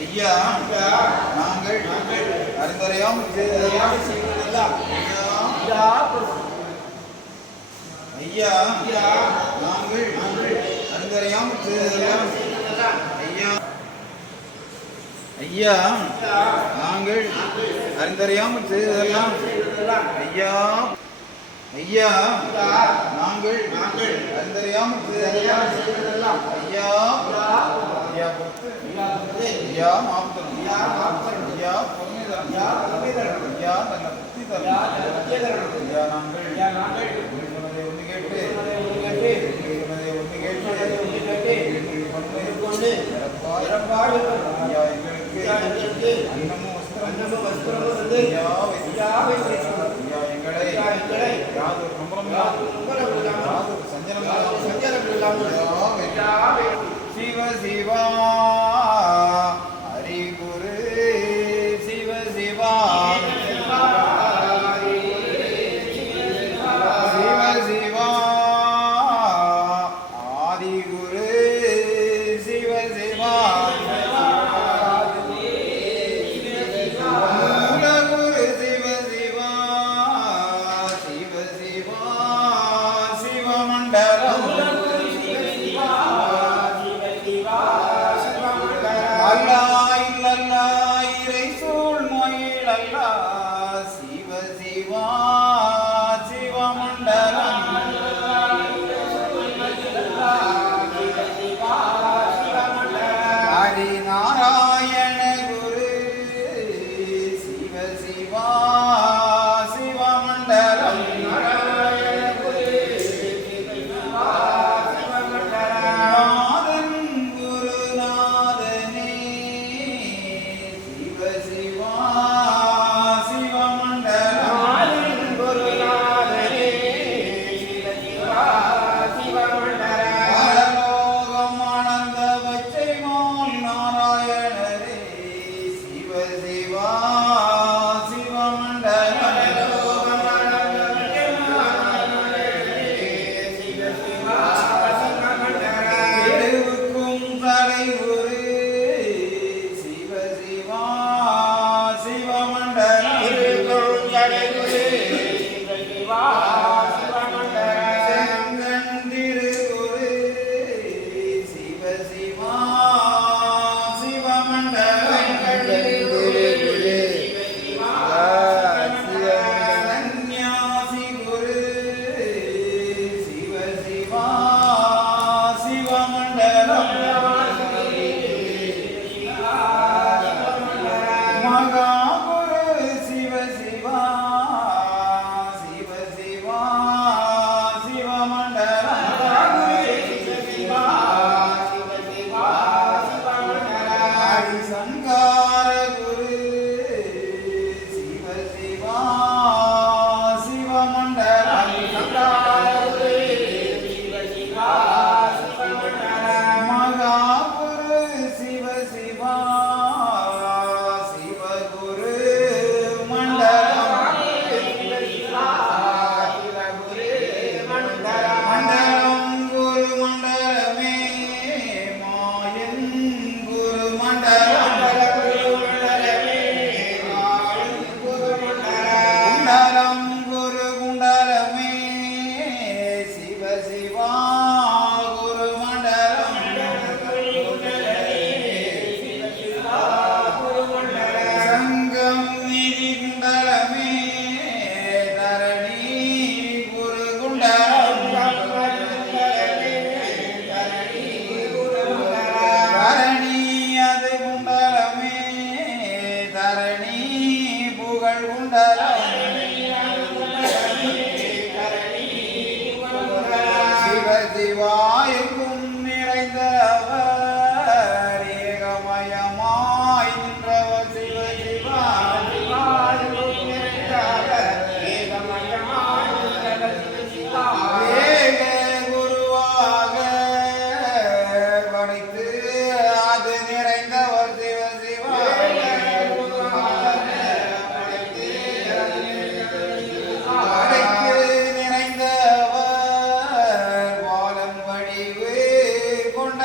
ஐயா நாங்கள் செய்ததெல்லாம் ஐயா நாங்கள் செய்ததெல்லாம் ஐயா. ஐயா நாங்கள் அறிந்தறியாமல் செய்ததெல்லாம் ஐயா ஐயா நாங்கள் நாங்கள் அறிந்தறியாமல் செய்ததெல்லாம் ஐயா ஐயா பொறுத்து ஐயா மாப்தரம் ஐயா தரம் ஐயா புத்தி தரம் ஐயா நாங்கள் உங்கள் மனதை ஒன்று கேட்டு உங்கள் மனதை ஒன்று கேட்டு எங்கள் கொண்டு இறப்பாய் ஐயா எங்களுக்கு அன்னமும் வஸ்திரமும் ஐயா வைத்து ஐயா எங்களை யாதொரு நம்பரம் யாதொரு சஞ்சலம் சிவ சிவா. கொண்ட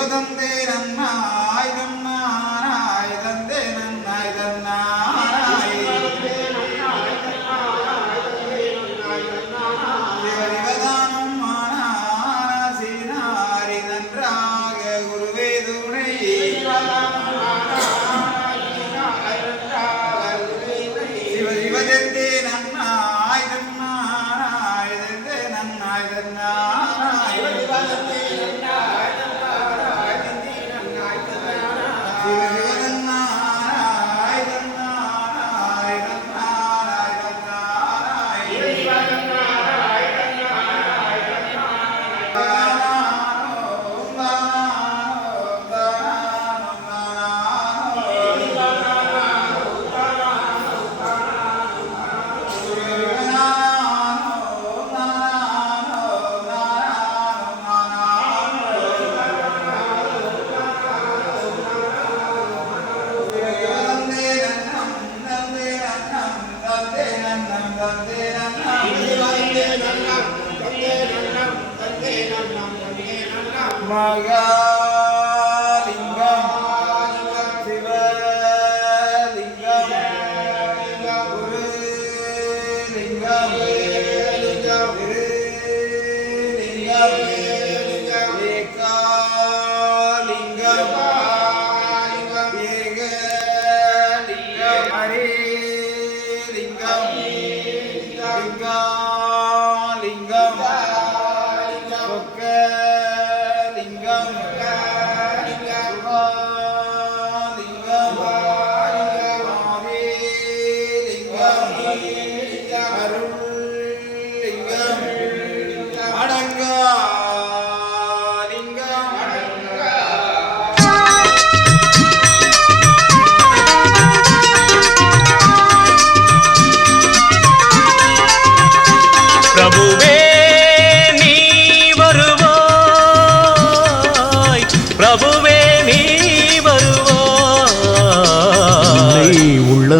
ശിവതന്തേരമ്മ Oh my God.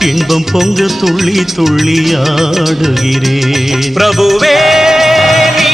இன்பம் பொங்க துள்ளி துள்ளி ஆடுகிறேன். பிரபுவே நீ